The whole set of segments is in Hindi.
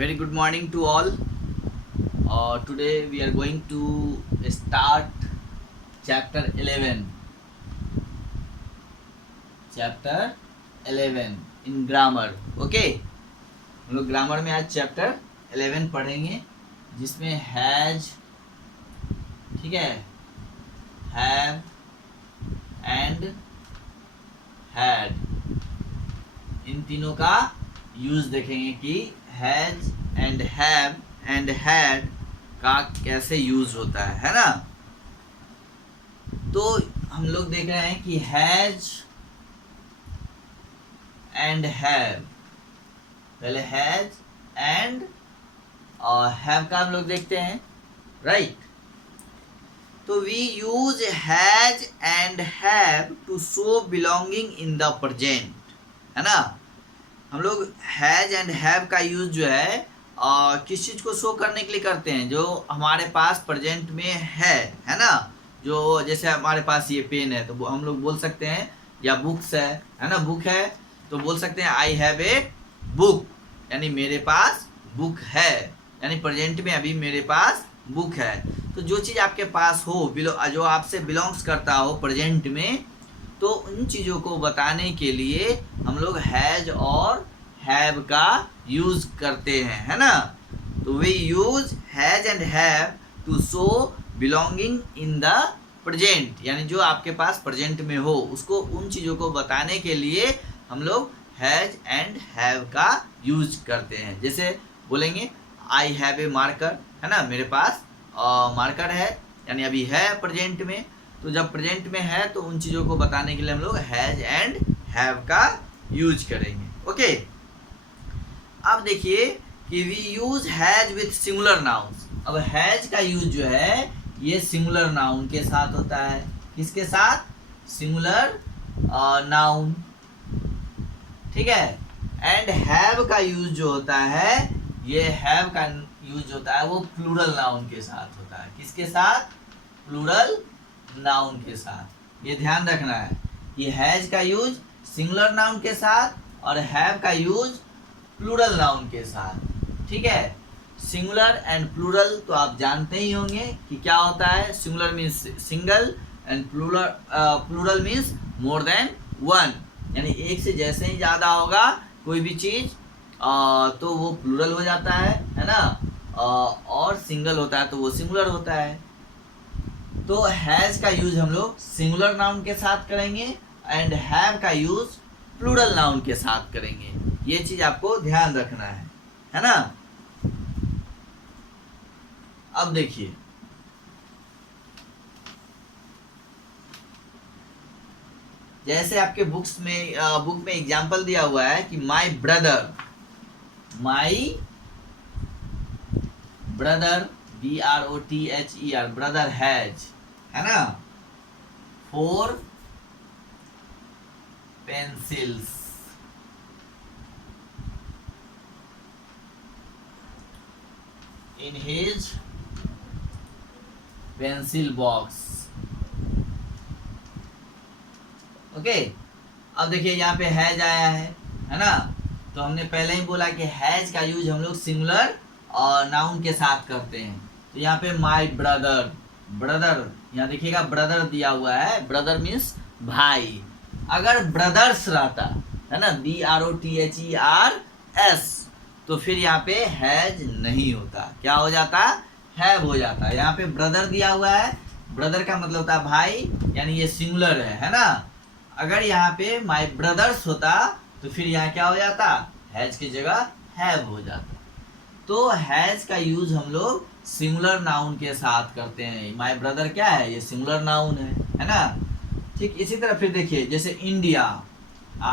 Very good morning to all. Today we are going to start chapter 11. Chapter 11 in grammar. Okay. हम लोग ग्रामर में आज चैप्टर 11 पढ़ेंगे जिसमें हैज, ठीक है, हैव एंड हैड, इन तीनों का यूज देखेंगे कि has and have and had का कैसे यूज होता है ना। तो हम लोग देख रहे हैं कि हैज एंड हैव, पहले हैज एंड हैव का हम लोग देखते हैं, राइट। तो we use has and have to show belonging in the present, है ना। हम लोग हैज एंड हैव का यूज जो है किस चीज़ को शो करने के लिए करते हैं, जो हमारे पास प्रेजेंट में है ना। जो जैसे हमारे पास ये पेन है तो हम लोग बोल सकते हैं, या बुक्स है ना, बुक है तो बोल सकते हैं आई हैव ए बुक, यानी मेरे पास बुक है, यानी प्रेजेंट में अभी मेरे पास बुक है। तो जो चीज़ आपके पास हो, जो आपसे बिलोंग्स करता हो प्रेजेंट में, तो उन चीज़ों को बताने के लिए हम लोग हैज और हैव का यूज करते हैं, है ना। तो we use has and have to show belonging in the present, यानी जो आपके पास प्रेजेंट में हो उसको, उन चीज़ों को बताने के लिए हम लोग हैज एंड हैव का यूज करते हैं। जैसे बोलेंगे आई हैव ए मार्कर, है ना, मेरे पास मार्कर है, यानी अभी है प्रेजेंट में। तो जब प्रेजेंट में है तो उन चीज़ों को बताने के लिए हम लोग हैज एंड हैव का यूज करेंगे। ओके, अब देखिए कि we use has with singular nouns. अब हैज का यूज जो है ये सिंगुलर नाउन के साथ होता है। किसके साथ? सिंगुलर नाउन, ठीक है। एंड हैव का यूज जो होता है, ये हैव का यूज होता है वो प्लूरल नाउन के साथ होता है। किसके साथ? प्लूरल नाउन के साथ। ये ध्यान रखना है कि हैज का यूज सिंगुलर नाउन के साथ और हैव का यूज प्लूरल नाउन के साथ, ठीक है। सिंगुलर एंड प्लूरल तो आप जानते ही होंगे कि क्या होता है। Singular means single and plural means more than one, यानी एक से जैसे ही ज़्यादा होगा कोई भी चीज़ तो वो प्लूरल हो जाता है ना, और सिंगल होता है तो वो सिंगुलर होता है। तो हैज का यूज हम लोग सिंगुलर नाउन के साथ करेंगे एंड हैव का यूज प्लूरल नाउन के साथ करेंगे। ये चीज आपको ध्यान रखना है ना। अब देखिए, जैसे आपके बुक में एग्जांपल दिया हुआ है कि my brother BROTHER, brother has, है ना, 4 pencils in his pencil box. Okay, अब देखिए यहाँ पे हैज आया है ना। तो हमने पहले ही बोला कि हैज का यूज हम लोग सिंगुलर और नाउन के साथ करते हैं। तो यहाँ पे माय ब्रदर, यहाँ देखिएगा ब्रदर दिया हुआ है, ब्रदर मीन्स भाई। अगर ब्रदर्स रहता है ना, BROTHERS, तो फिर यहाँ पे हैज नहीं होता, क्या हो जाता? हैव हो जाता है। यहाँ पे ब्रदर दिया हुआ है, ब्रदर का मतलब होता है भाई, यानी ये सिंगुलर है ना। अगर यहाँ पे माय ब्रदर्स होता तो फिर यहाँ क्या हो जाता? हैज की जगह हैव हो जाता। तो हैज का यूज हम लोग सिंगुलर नाउन के साथ करते हैं। माय ब्रदर क्या है? ये सिंगुलर नाउन है ना। ठीक इसी तरह फिर देखिए, जैसे India,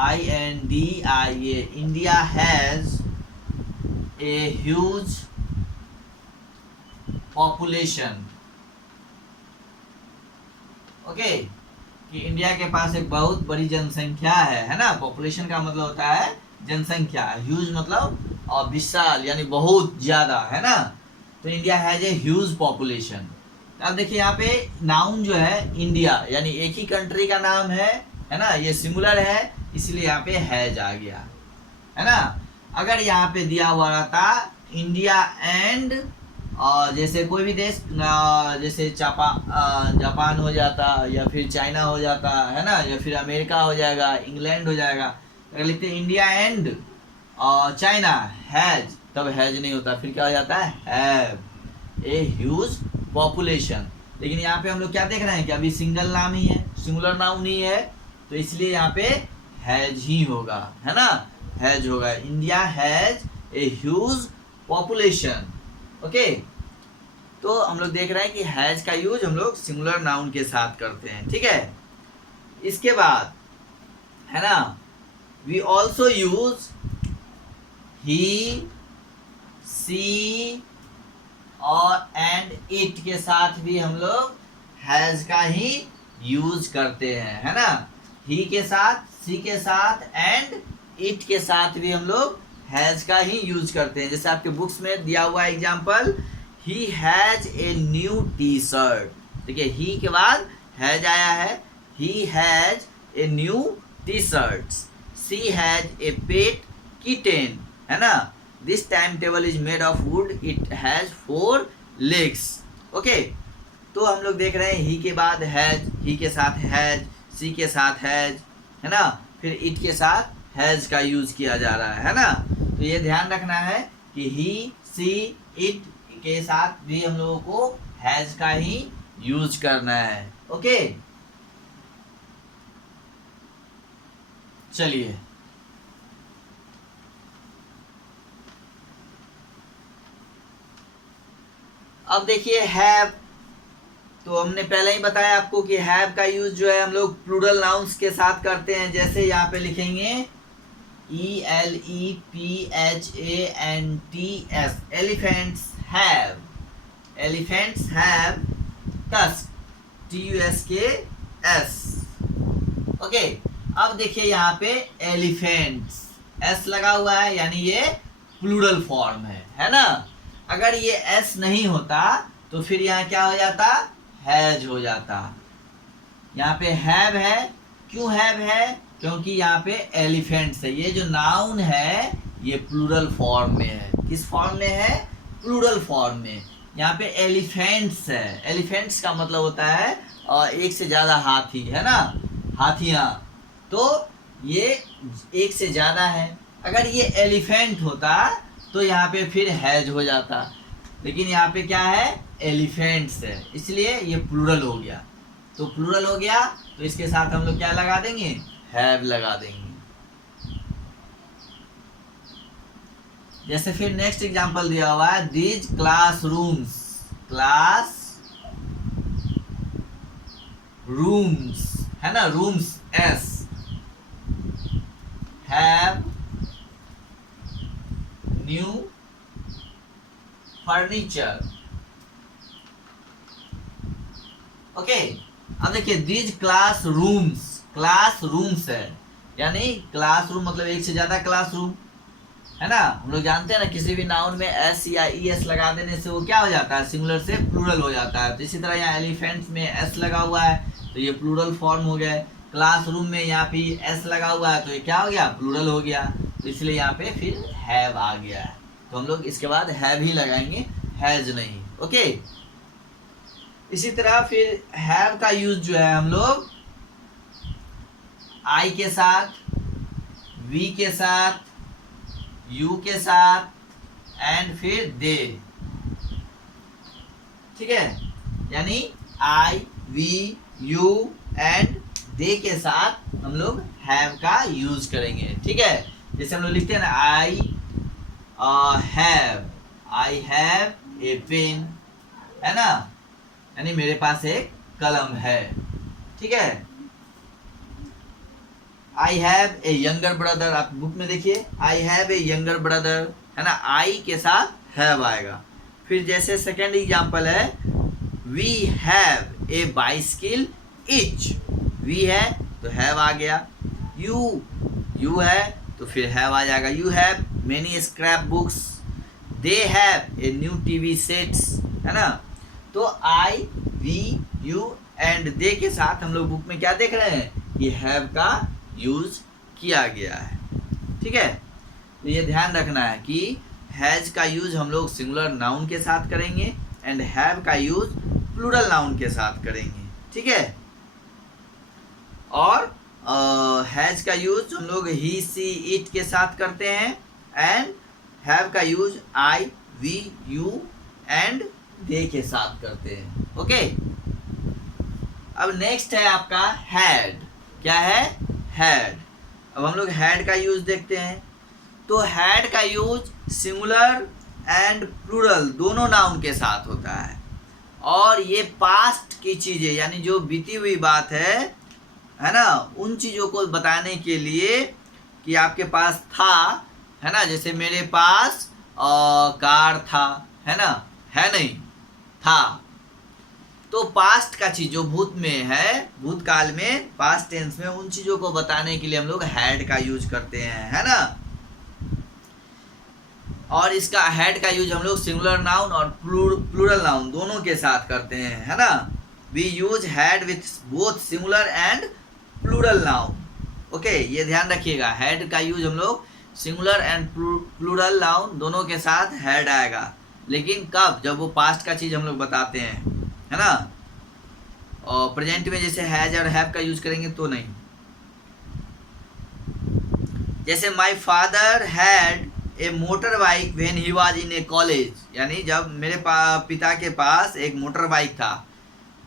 INDIA, India has a huge population. Okay, कि इंडिया के पास एक बहुत बड़ी जनसंख्या है ना। पॉपुलेशन का मतलब होता है जनसंख्या, ह्यूज मतलब विशाल, यानी बहुत ज्यादा, है ना। तो India has a huge population. अब देखिए यहाँ पे नाउन जो है इंडिया, यानी एक ही कंट्री का नाम है ना, ये सिंगुलर है इसलिए यहाँ पे हैज आ गया, है ना। अगर यहाँ पे दिया हुआ रहता इंडिया एंड जैसे कोई भी देश जैसे जापान हो जाता, या फिर चाइना हो जाता है ना, या फिर अमेरिका हो जाएगा, इंग्लैंड हो जाएगा। अगर लिखते हैं इंडिया एंड चाइना हैज, तब हैज नहीं होता, फिर क्या हो जाता है हैव ए ह्यूज पॉपुलेशन। लेकिन यहाँ पे हम लोग क्या देख रहे हैं कि अभी सिंगल नाम ही है, सिंगुलर नाउन ही है, तो इसलिए यहाँ पे हैज ही होगा, है ना, हैज होगा। India has a huge population. Okay, तो हम लोग देख रहे हैं कि हैज का यूज हम लोग सिंगुलर नाउन के साथ करते हैं, ठीक है। इसके बाद है ना, वी ऑल्सो यूज ही, सी और एंड इट के साथ भी हम लोग हैज का ही यूज करते हैं, है ना। ही के साथ, सी के साथ एंड इट के साथ भी हम लोग हैज का ही यूज करते हैं। जैसे आपके बुक्स में दिया हुआ example, he has a new T shirt. देखिए ही के बाद हैज आया है, he has a new T shirt. She has a pet kitten, है ना। This time table is made of wood, it has 4 legs। Okay, तो हम लोग देख रहे हैं ही के बाद हैज, ही के साथ हैज, सी के साथ हैज, है ना, फिर इट के साथ हैज का यूज किया जा रहा है ना। तो ये ध्यान रखना है कि ही, सी, इट के साथ भी हम लोगों को हैज का ही यूज करना है। ओके, चलिए अब देखिए हैव। तो हमने पहले ही बताया आपको कि हैव का यूज जो है हम लोग प्लूरल नाउन्स के साथ करते हैं। जैसे यहाँ पे लिखेंगे ELEPHANTS, elephants have, elephants have tusk, TUSKS। Okay, अब देखिए यहाँ पे एलिफेंट्स S लगा हुआ है, यानी ये प्लूरल फॉर्म है ना। अगर ये S नहीं होता तो फिर यहाँ क्या हो जाता, हैज हो जाता। यहाँ पे हैव है, क्यों हैव है, क्योंकि यहाँ पे एलिफेंट्स है। ये जो नाउन है ये प्लूरल फॉर्म में है। किस फॉर्म में है, प्लूरल फॉर्म में। यहाँ पे एलिफेंट्स है, एलिफेंट्स का मतलब होता है एक से ज्यादा हाथी, है ना, हाथियां। तो ये एक से ज्यादा है। अगर ये एलिफेंट होता तो यहाँ पे फिर हैज हो जाता, लेकिन यहाँ पे क्या है, एलिफेंट्स है, इसलिए ये प्लूरल हो गया। तो प्लूरल हो गया तो इसके साथ हम लोग क्या लगा देंगे, हैव लगा देंगे। जैसे फिर नेक्स्ट एग्जांपल दिया हुआ है, दीज क्लासरूम्स, क्लास रूम्स, है ना, rooms S, have new furniture. Okay, अब देखिए दीज क्लासरूम्स, क्लासरूम्स है, यानी क्लासरूम मतलब एक से ज्यादा क्लासरूम, है ना। हम लोग जानते हैं ना, किसी भी नाउन में एस या ES लगा देने से वो क्या हो जाता है, सिंगुलर से प्लूरल हो जाता है। तो इसी तरह यहाँ एलिफेंट्स में S लगा हुआ है तो ये प्लूरल फॉर्म हो गया। क्लासरूम में यहाँ पे S लगा हुआ है तो ये क्या हो गया, प्लूरल हो गया। तो इसलिए यहाँ पे फिर हैव आ गया है। तो हम लोग इसके बाद हैव ही लगाएंगे, हैज नहीं। ओके, इसी तरह फिर हैव का यूज जो है हम लोग I के साथ, V के साथ, U के साथ एंड फिर दे, ठीक है, यानी I, V, U and they के साथ हम लोग हैव का यूज करेंगे, ठीक है। जैसे हम लोग लिखते हैं ना, आई हैव ए पेन, है ना, यानी मेरे पास एक कलम है, ठीक है। I have a younger brother, आप बुक में देखिए, I have a younger brother, है ना, आई के साथ हैव आएगा। फिर जैसे सेकेंड एग्जांपल है, we have a bicycle each, we है तो हैव आ गया। यू है तो फिर हैव आ जाएगा। You have many scrap books, they have a new TV sets, है ना। तो आई, वी, यू एंड दे के साथ हम लोग बुक में क्या देख रहे हैं, ये हैव का यूज किया गया है, ठीक है। तो ये ध्यान रखना है कि हैज का यूज हम लोग सिंगुलर नाउन के साथ करेंगे एंड हैव का यूज प्लूरल नाउन के साथ करेंगे, ठीक है। और हैज का यूज हम लोग ही सी इट के साथ करते हैं एंड हैव का use I we you and they के साथ करते हैं, ओके। अब नेक्स्ट है आपका हैड। क्या है? हैड। अब हम लोग हैड का यूज देखते हैं। तो हैड का यूज सिंगुलर एंड प्लूरल दोनों नाउन के साथ होता है और ये पास्ट की चीजें यानी जो बीती हुई बात है ना, उन चीजों को बताने के लिए कि आपके पास था, है ना, जैसे मेरे पास कार था, है ना, है नहीं, था। तो पास्ट का चीज जो भूत में है, भूतकाल में, पास्ट टेंस में, उन चीजों को बताने के लिए हम लोग हैड का यूज करते हैं, है ना। और इसका हैड का यूज हम लोग सिंगुलर नाउन और प्लूरल नाउन दोनों के साथ करते हैं, है ना। We use had with both singular and plural noun, okay. ये ध्यान रखिएगा, हैड का यूज हम लोग सिंगुलर एंड प्लूरल नाउन दोनों के साथ हैड आएगा, लेकिन कब? जब वो पास्ट का चीज हम लोग बताते हैं, है ना। और प्रेजेंट में जैसे हैज और हैव का यूज करेंगे तो नहीं। जैसे my father had a motor bike when he was in A college, यानी जब मेरे पिता के पास एक मोटर बाइक था।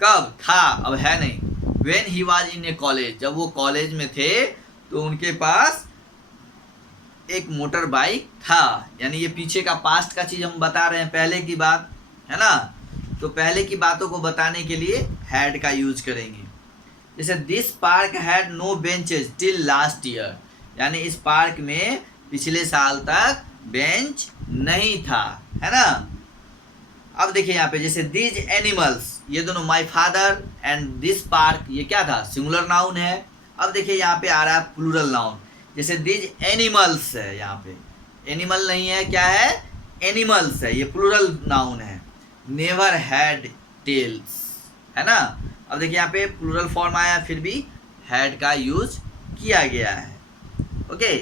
कब? था, अब है नहीं। When he was in A college, जब वो कॉलेज में थे तो उनके पास एक मोटर बाइक था, यानी ये पीछे का पास्ट का चीज हम बता रहे हैं, पहले की बात, है ना। तो पहले की बातों को बताने के लिए हैड का यूज करेंगे। जैसे this park had no benches till last year, यानी इस पार्क में पिछले साल तक बेंच नहीं था, है ना। अब देखिए यहाँ पे जैसे दीज एनिमल्स, ये दोनों my father and this park, ये क्या था? सिंगुलर नाउन है। अब देखिए यहाँ पे आ रहा है प्लूरल नाउन, जैसे दीज एनिमल्स है, यहाँ पे एनिमल नहीं है, क्या है? एनिमल्स है, ये प्लूरल नाउन है। नेवर हैड टेल्स, है ना। अब देखिए यहाँ पे प्लूरल फॉर्म आया, फिर भी हैड का यूज किया गया है, ओके।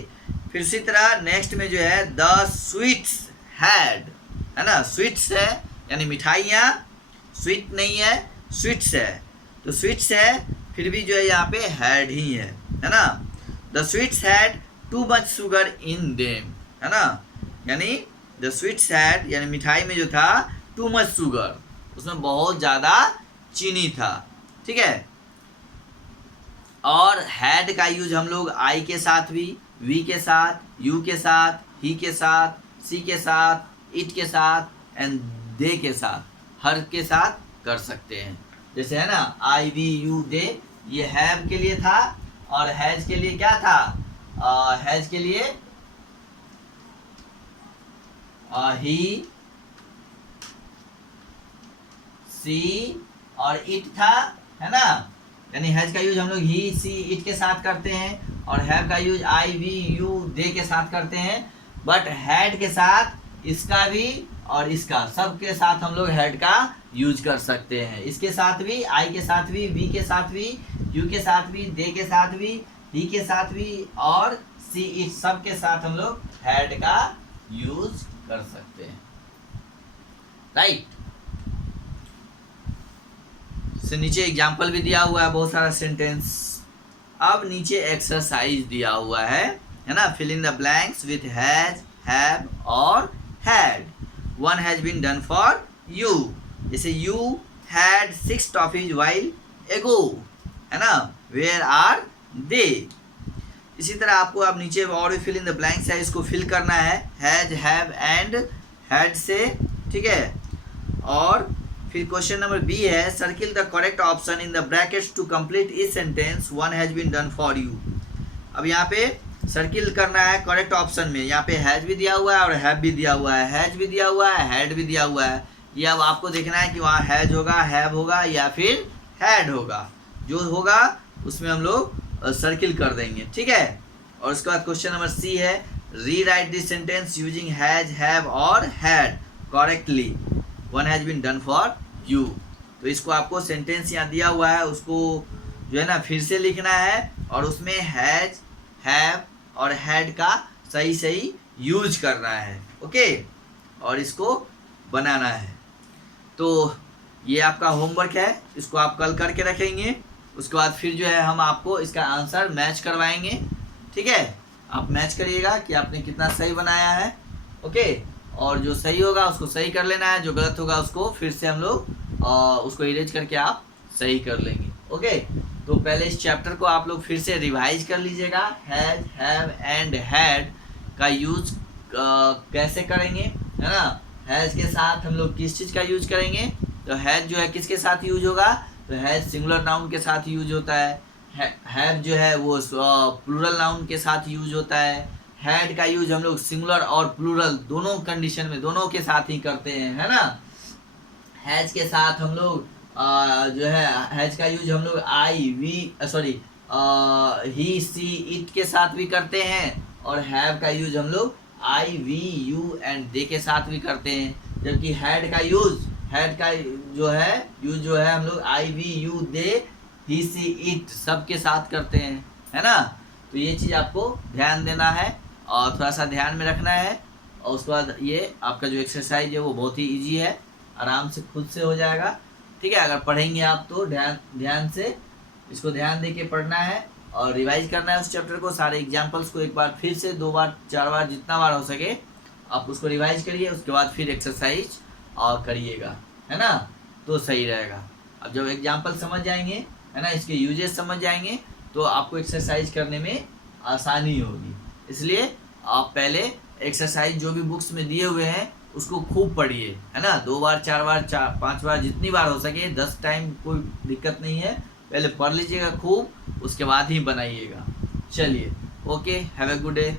फिर उसी तरह नेक्स्ट में जो है द स्वीट्स हैड, है ना। स्वीट्स है यानी मिठाइयाँ, स्वीट नहीं है, स्वीट्स है। तो स्वीट्स है फिर भी जो है यहाँ पे हैड ही है ना। The sweets had too much sugar in them, है ना। यानी द स्वीट्स हैड यानी मिठाई में जो था टू मच शुगर, उसमें बहुत ज़्यादा चीनी था, ठीक है। और हैड का यूज हम लोग आई के साथ भी, वी के साथ, यू के साथ, ही के साथ, सी के साथ, इट के साथ एंड दे के साथ, हर के साथ कर सकते हैं। जैसे है ना आई वी यू दे, ये हैव के लिए था और हैज के लिए क्या था? हैज के लिए ही, सी और इट था, है ना। यानी हैज का यूज हम लोग ही सी इट के साथ करते हैं और हैव का use I we you they के साथ करते हैं। बट हैड के साथ इसका भी और इसका सब के साथ हम लोग हैड का यूज कर सकते हैं। इसके साथ भी, आई के साथ भी, वी के साथ भी, यू के साथ भी, दे के साथ भी, ही के साथ भी और सी इट सब के साथ हम लोग हैड का यूज कर सकते हैं, राइट। से नीचे एग्जाम्पल भी दिया हुआ है बहुत सारा सेंटेंस। अब नीचे एक्सरसाइज दिया हुआ है ना। Fill in the blanks with has, have और had. One has been done for you, जैसे you had 6 toffees while ago, है ना। Where are they. इसी तरह आपको अब नीचे और भी फिल इन द ब्लैंक्स है, इसको फिल करना है हैज, हैव एंड हैड से, ठीक है। और फिर क्वेश्चन नंबर बी है circle the correct option in the brackets to complete इस sentence one has been done for you. अब यहाँ पे सर्किल करना है करेक्ट ऑप्शन में। यहाँ पे हैज भी दिया हुआ है और हैव भी दिया हुआ है, हैज भी दिया हुआ है, हैड भी दिया हुआ है। ये अब आपको देखना है कि वहाँ हैज होगा, हैव होगा या फिर हैड होगा। जो होगा उसमें हम लोग सर्किल कर देंगे, ठीक है। और उसके बाद क्वेश्चन नंबर सी है rewrite this sentence using has, have और had correctly. One has been done for you. तो इसको आपको सेंटेंस यहाँ दिया हुआ है, उसको जो है ना फिर से लिखना है और उसमें हैज, हैव और हैड का सही सही यूज करना है, ओके। और इसको बनाना है। तो ये आपका होमवर्क है, इसको आप कल करके रखेंगे। उसके बाद फिर जो है हम आपको इसका आंसर मैच करवाएंगे, ठीक है। आप मैच करिएगा कि आपने कितना सही बनाया है, ओके। और जो सही होगा उसको सही कर लेना है, जो गलत होगा उसको फिर से हम लोग उसको इरेज करके आप सही कर लेंगे, ओके। तो पहले इस चैप्टर को आप लोग फिर से रिवाइज कर लीजिएगा। हैज, हैव एंड हैड का यूज कैसे करेंगे, है ना। हैज के साथ हम लोग किस चीज़ का यूज करेंगे, तो हैज जो है किसके साथ यूज होगा, तो हैज सिंगुलर नाउन के साथ यूज होता है। हैव जो है वो प्लूरल नाउन के साथ यूज होता है। हैड का यूज हम लोग सिंगुलर और प्लूरल दोनों कंडीशन में, दोनों के साथ ही करते हैं, है ना। हैज के साथ हम लोग जो है हैज का यूज हम लोग I, we, sorry he, she, it के साथ भी करते हैं। और हैव का यूज हम लोग I, we, you and they के साथ भी करते हैं। जबकि हैड का यूज जो है हम लोग I, we, you, they, he, she, it सब के साथ करते हैं, है ना। तो ये चीज़ आपको ध्यान देना है और थोड़ा सा ध्यान में रखना है। और उसके बाद ये आपका जो एक्सरसाइज है वो बहुत ही इजी है, आराम से खुद से हो जाएगा, ठीक है। अगर पढ़ेंगे आप तो ध्यान से इसको ध्यान दे के पढ़ना है और रिवाइज करना है उस चैप्टर को, सारे एग्जाम्पल्स को एक बार फिर से 2 बार 4 बार जितना बार हो सके आप उसको रिवाइज करिए। उसके बाद फिर एक्सरसाइज और करिएगा, है ना, तो सही रहेगा। अब जब एग्जाम्पल समझ जाएंगे, है ना, इसके यूजेस समझ जाएंगे तो आपको एक्सरसाइज करने में आसानी होगी। इसलिए आप पहले एक्सरसाइज जो भी बुक्स में दिए हुए हैं उसको खूब पढ़िए, है ना। 2 बार 4 बार 5 बार जितनी बार हो सके, 10 टाइम कोई दिक्कत नहीं है, पहले पढ़ लीजिएगा खूब, उसके बाद ही बनाइएगा। चलिए, okay, have a good day.